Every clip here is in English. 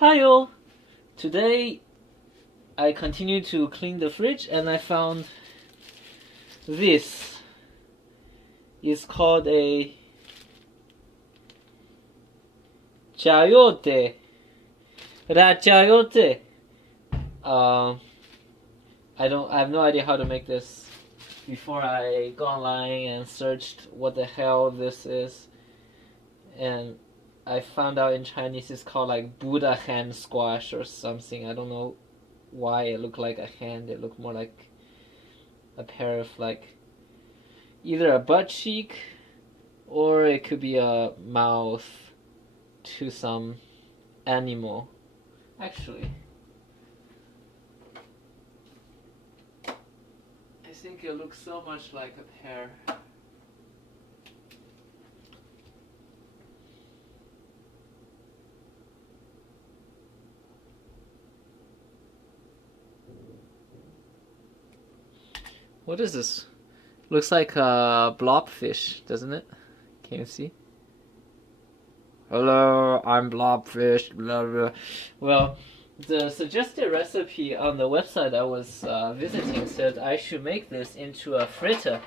Hi all! Today I continue to clean the fridge and I found this. It's called a Chayote. Chayote. I have no idea how to make this. Before I go online and searched what the hell this is, and I found out in Chinese it's called like Buddha hand squash or something. I don't know why it looked like a hand. It looked more like a pair of like either a butt cheek or it could be a mouth to some animal. Actually, I think it looks so much like a pear. What is this? Looks like a blobfish, doesn't it? Can you see? Hello, I'm blobfish. Blah, blah. Well, the suggested recipe on the website I was visiting said I should make this into a fritter.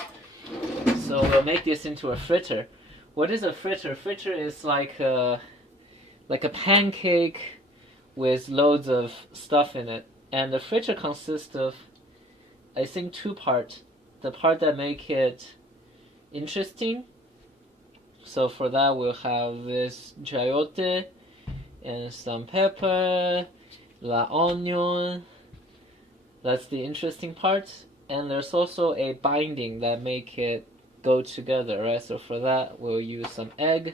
So we'll make this into a fritter. What is a fritter? Fritter is like a pancake with loads of stuff in it. And the fritter consists of, I think, two parts. The part that make it interesting. So for that we'll have this chayote and some pepper, la onion. That's the interesting part. And there's also a binding that make it go together, right? So for that we'll use some egg.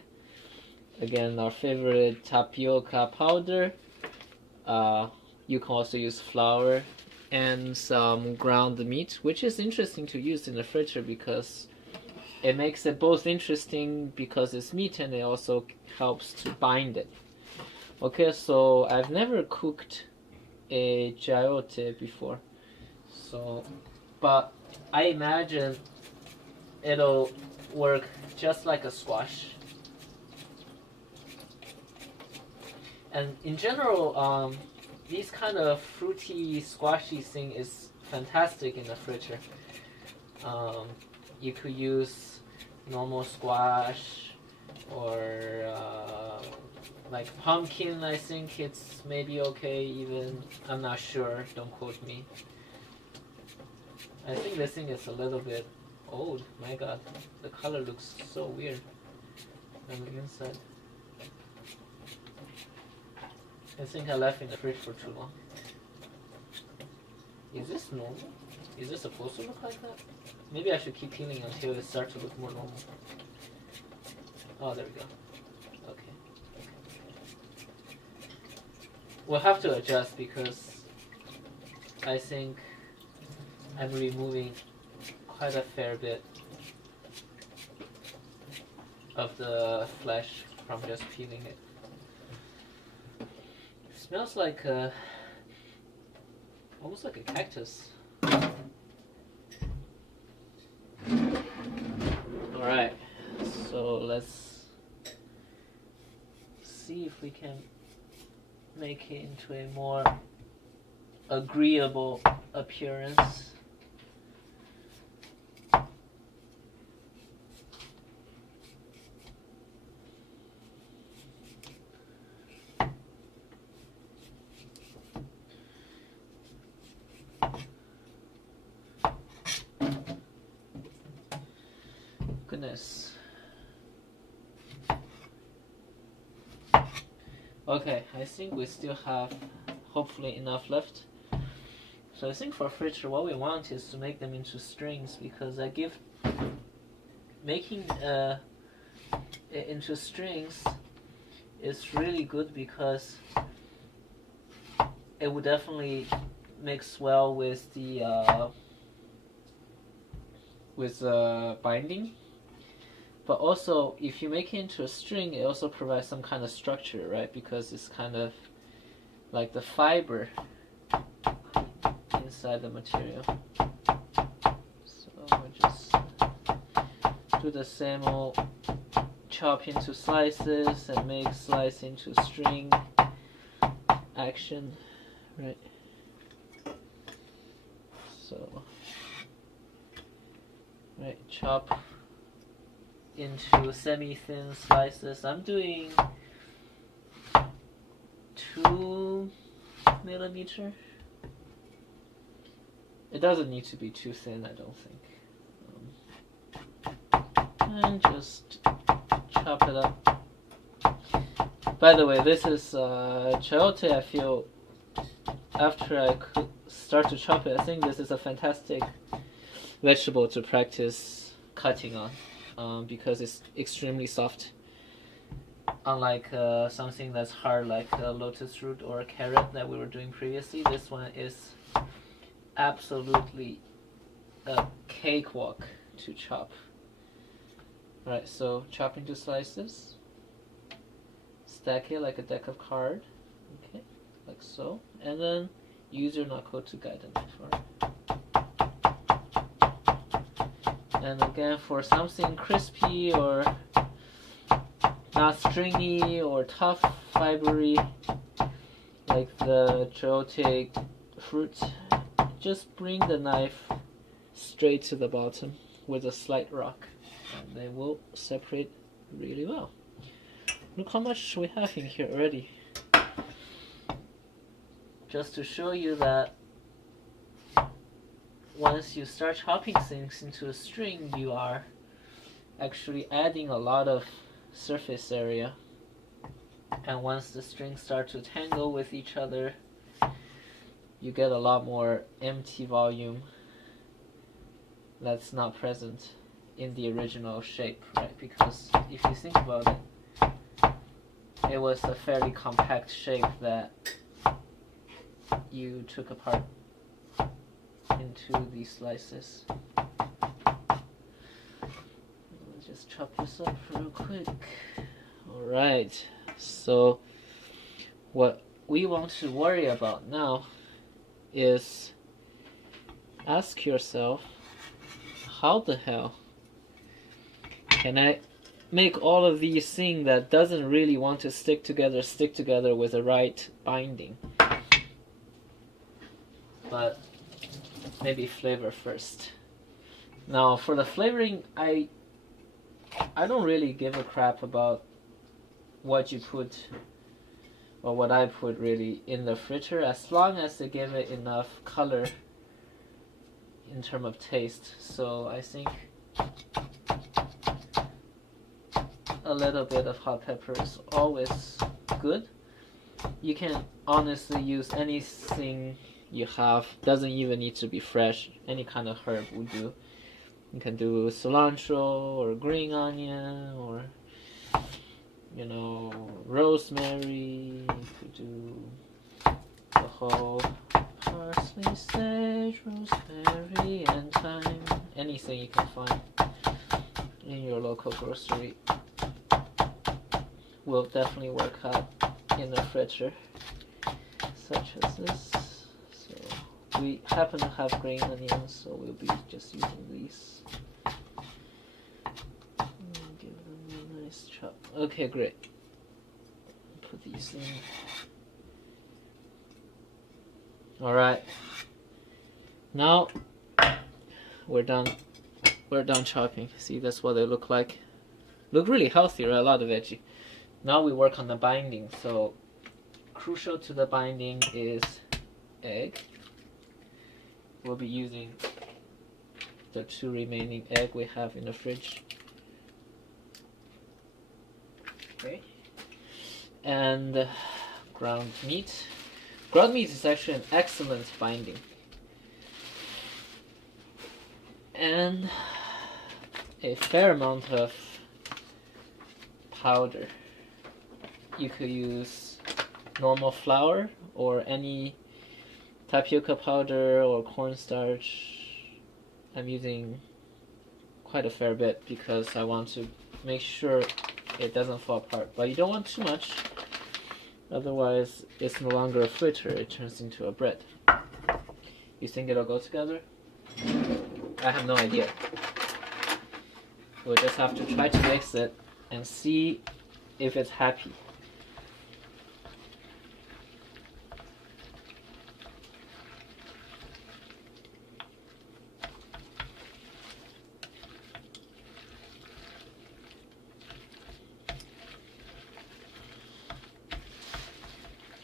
Again, our favorite tapioca powder. You can also use flour and some ground meat, which is interesting to use in the fritter because it makes it both interesting because it's meat and it also helps to bind it. Okay, so I've never cooked a chayote before, but I imagine it'll work just like a squash. And in general, these kind of fruity, squashy thing is fantastic in the fritter. You could use normal squash or like pumpkin. I think it's maybe okay even. I'm not sure. Don't quote me. I think this thing is a little bit old. My God, the color looks so weird on the inside. I think I left in the fridge for too long. Is this normal? Is this supposed to look like that? Maybe I should keep peeling until it starts to look more normal. Oh, there we go. Okay. We'll have to adjust because I think I'm removing quite a fair bit of the flesh from just peeling it. Smells like almost like a cactus. Alright, so let's see if we can make it into a more agreeable appearance. Goodness. Okay, I think we still have hopefully enough left. So I think for fritter what we want is to make them into strings because making it into strings is really good because it would definitely mix well with the binding. But also, if you make it into a string, it also provides some kind of structure, right? Because it's kind of like the fiber inside the material. So we'll just do the same old chop into slices and make slice into string. action, right? So, right, chop into semi-thin slices. I'm doing 2 millimeter. It doesn't need to be too thin, I don't think. And just chop it up. By the way, this is chayote. I feel after I start to chop it, I think this is a fantastic vegetable to practice cutting on because it's extremely soft. Unlike something that's hard like a lotus root or a carrot that we were doing previously, this one is absolutely a cakewalk to chop. Alright, so chop into slices. Stack it like a deck of cards. Okay, like so. And then use your knuckle to guide the knife. And again, for something crispy or not stringy or tough, fibery, like the chayote fruit, just bring the knife straight to the bottom with a slight rock, and they will separate really well. Look how much we have in here already. Just to show you that once you start chopping things into a string, you are actually adding a lot of surface area. And once the strings start to tangle with each other, you get a lot more empty volume that's not present in the original shape, right? Because if you think about it, it was a fairly compact shape that you took apart into these slices. Let's just chop this up real quick. Alright, so what we want to worry about now is ask yourself, how the hell can I make all of these things that doesn't really want to stick together with the right binding? But maybe flavor first. Now for the flavoring, I don't really give a crap about what you put or what I put really in the fritter, as long as they give it enough color in terms of taste. So I think a little bit of hot pepper is always good. You can honestly use anything you have, doesn't even need to be fresh, any kind of herb will do. You can do cilantro or green onion or, you know, rosemary. You could do the whole parsley, sage, rosemary, and thyme. Anything you can find in your local grocery will definitely work out in a fritter such as this. So we happen to have green onions, so we'll be just using these. Give them a nice chop. Okay, great. Put these in. Alright. Now we're done. We're done chopping. See, that's what they look like. Look really healthy, right? A lot of veggie. Now we work on the binding. So crucial to the binding is egg. We'll be using the 2 remaining egg we have in the fridge. Okay. And ground meat. Ground meat is actually an excellent binding. And a fair amount of powder. You could use normal flour or any tapioca powder or cornstarch. I'm using quite a fair bit because I want to make sure it doesn't fall apart. But you don't want too much, otherwise it's no longer a fritter, it turns into a bread. You think it'll go together? I have no idea. We'll just have to try to mix it and see if it's happy.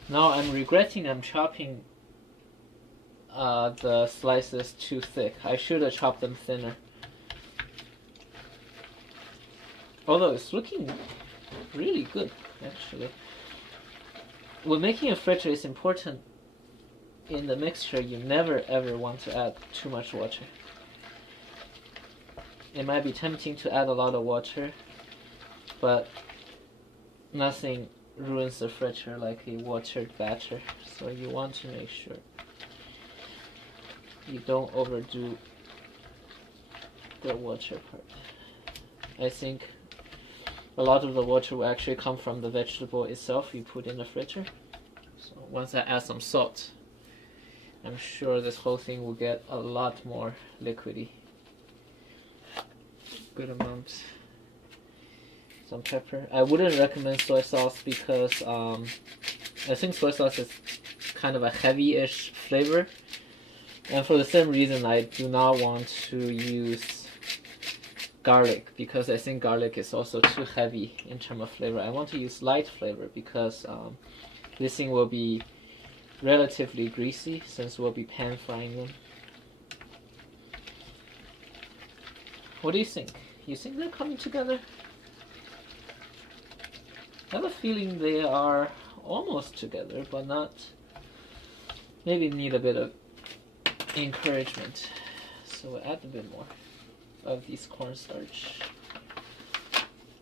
Now I'm regretting I'm chopping the slices too thick. I should have chopped them thinner. Although it's looking really good, actually. When making a fritter, it's important in the mixture you never ever want to add too much water. It might be tempting to add a lot of water, but nothing ruins the fritter like a watered batter. So you want to make sure you don't overdo the water part. I think a lot of the water will actually come from the vegetable itself you put in the fritter. So once I add some salt, I'm sure this whole thing will get a lot more liquidy. Good amount. Some pepper. I wouldn't recommend soy sauce because I think soy sauce is kind of a heavy-ish flavor. And for the same reason, I do not want to use garlic because I think garlic is also too heavy in terms of flavor. I want to use light flavor because this thing will be relatively greasy since we'll be pan frying them. What do you think? You think they're coming together? I have a feeling they are almost together, but not. Maybe need a bit of encouragement. So we'll add a bit more of these cornstarch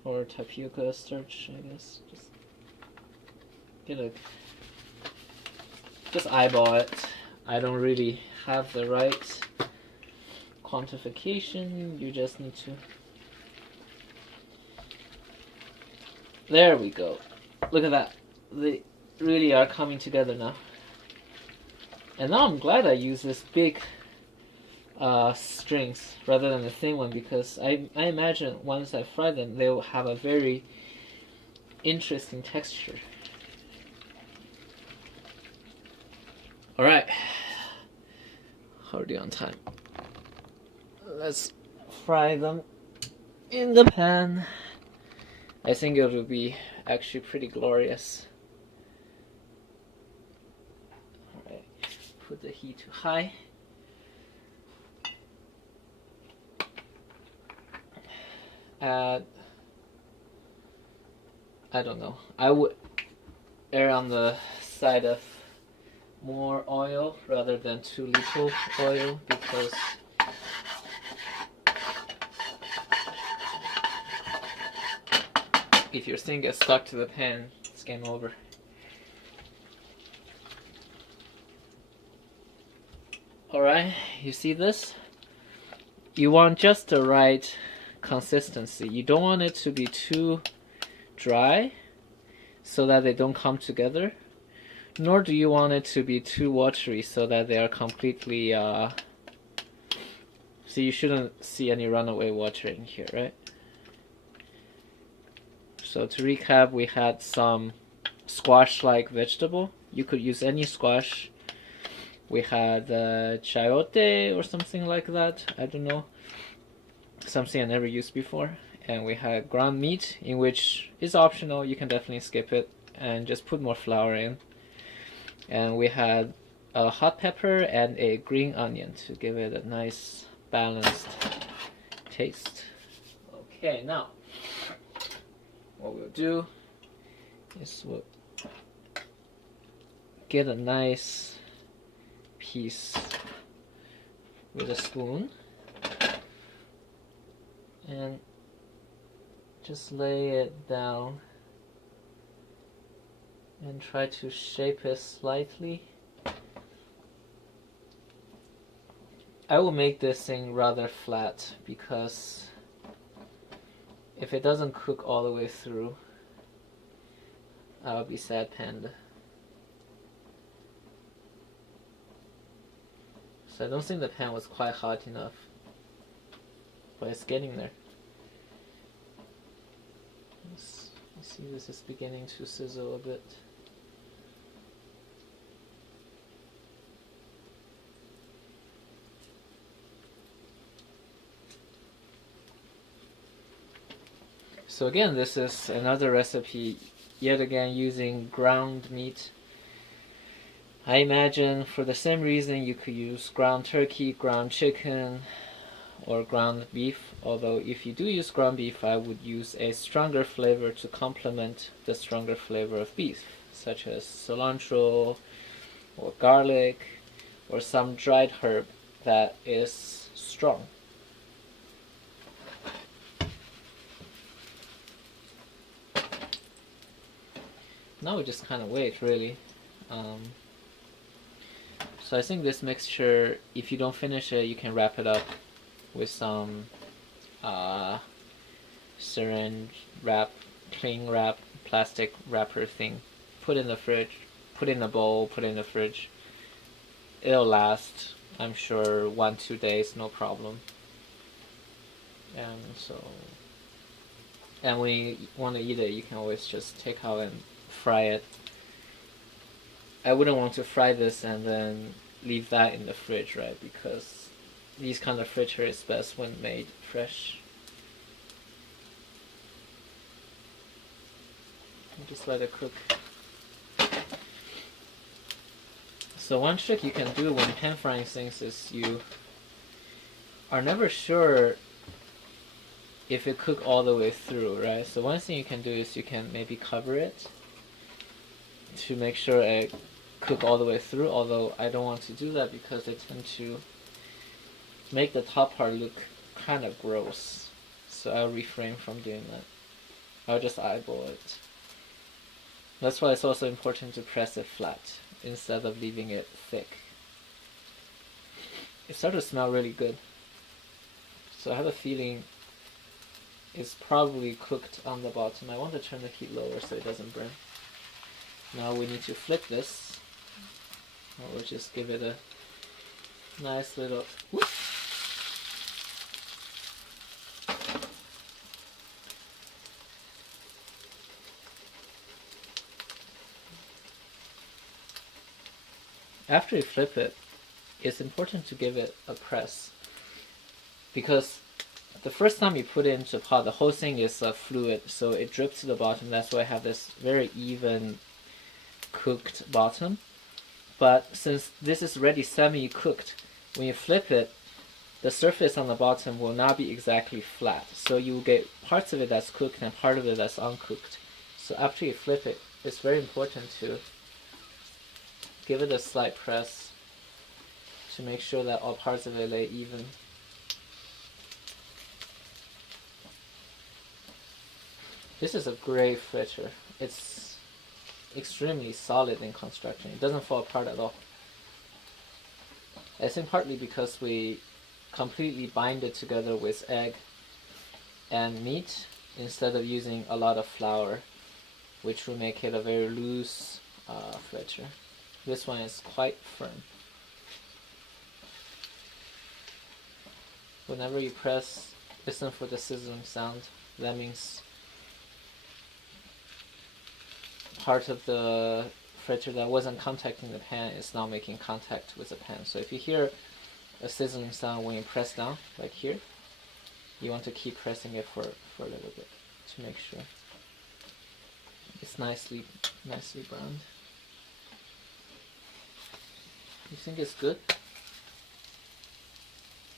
or tapioca starch, I guess. Just eyeball it. I don't really have the right quantification. You just need to. There we go. Look at that. They really are coming together now. And now I'm glad I used this big strings rather than the thin one because I imagine once I fry them, they will have a very interesting texture. Alright. Already on time. Let's fry them in the pan. I think it will be actually pretty glorious. Alright, put the heat to high. Add, I don't know, I would err on the side of more oil rather than too little oil because if your thing gets stuck to the pan, it's game over. Alright, you see this? You want just the right consistency. You don't want it to be too dry so that they don't come together, nor do you want it to be too watery so that they are completely so you shouldn't see any runaway water in here, right? So to recap, we had some squash-like vegetable. You could use any squash. We had chayote or something like that. I don't know. Something I never used before. And we had ground meat, in which is optional. You can definitely skip it and just put more flour in. And we had a hot pepper and a green onion to give it a nice balanced taste. Okay, now what we'll do is we'll get a nice piece with a spoon and just lay it down and try to shape it slightly. I will make this thing rather flat because if it doesn't cook all the way through, I'll be sad panda. So I don't think the pan was quite hot enough, but it's getting there. Let's see, this is beginning to sizzle a bit. So again, this is another recipe, yet again using ground meat. I imagine for the same reason you could use ground turkey, ground chicken, or ground beef. Although if you do use ground beef, I would use a stronger flavor to complement the stronger flavor of beef, such as cilantro or garlic or some dried herb that is strong. Now we just kind of wait, really. So I think this mixture, if you don't finish it, you can wrap it up with some syringe wrap, cling wrap, plastic wrapper thing. Put in the fridge, put in a bowl, put in the fridge. It'll last, I'm sure, 1-2 days, no problem. And when you want to eat it, you can always just take out and fry it. I wouldn't want to fry this and then leave that in the fridge, right? Because these kind of fritter is best when made fresh. And just let it cook. So one trick you can do when pan frying things is you are never sure if it cooked all the way through, right? So one thing you can do is you can maybe cover it to make sure it cook all the way through, although I don't want to do that because they tend to make the top part look kind of gross. So I'll refrain from doing that. I'll just eyeball it. That's why it's also important to press it flat instead of leaving it thick. It started to smell really good. So I have a feeling it's probably cooked on the bottom. I want to turn the heat lower so it doesn't burn. Now we need to flip this. Or we'll just give it a nice little whoop. After you flip it, it's important to give it a press, because the first time you put it into the pot, the whole thing is fluid, so it drips to the bottom. That's why I have this very even cooked bottom. But since this is already semi-cooked, when you flip it, the surface on the bottom will not be exactly flat. So you will get parts of it that's cooked and part of it that's uncooked. So after you flip it, it's very important to give it a slight press to make sure that all parts of it lay even. This is a great fritter. It's extremely solid in construction. It doesn't fall apart at all. I think partly because we completely bind it together with egg and meat instead of using a lot of flour, which will make it a very loose fritter. This one is quite firm. Whenever you press, listen for the sizzling sound. That means part of the fritter that wasn't contacting the pan is now making contact with the pan. So if you hear a sizzling sound when you press down, like here, you want to keep pressing it for a little bit to make sure it's nicely browned. You think it's good?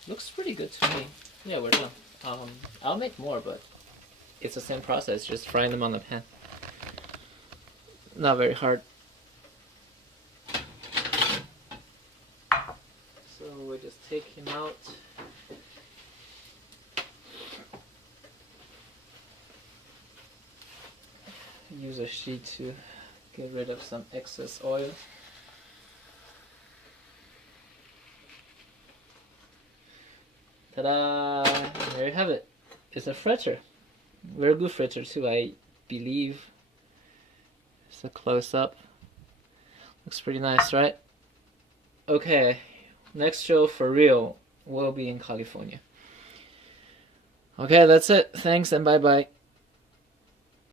Looks pretty good to me. Yeah, we're done. I'll make more, but it's the same process, just frying them on the pan. Not very hard. So we just take him out. Use a sheet to get rid of some excess oil. Ta-da! There you have it. It's a fritter. Very good fritter too, I believe. It's a close-up. Looks pretty nice, right? Okay, next show for real will be in California. Okay, that's it. Thanks and bye-bye.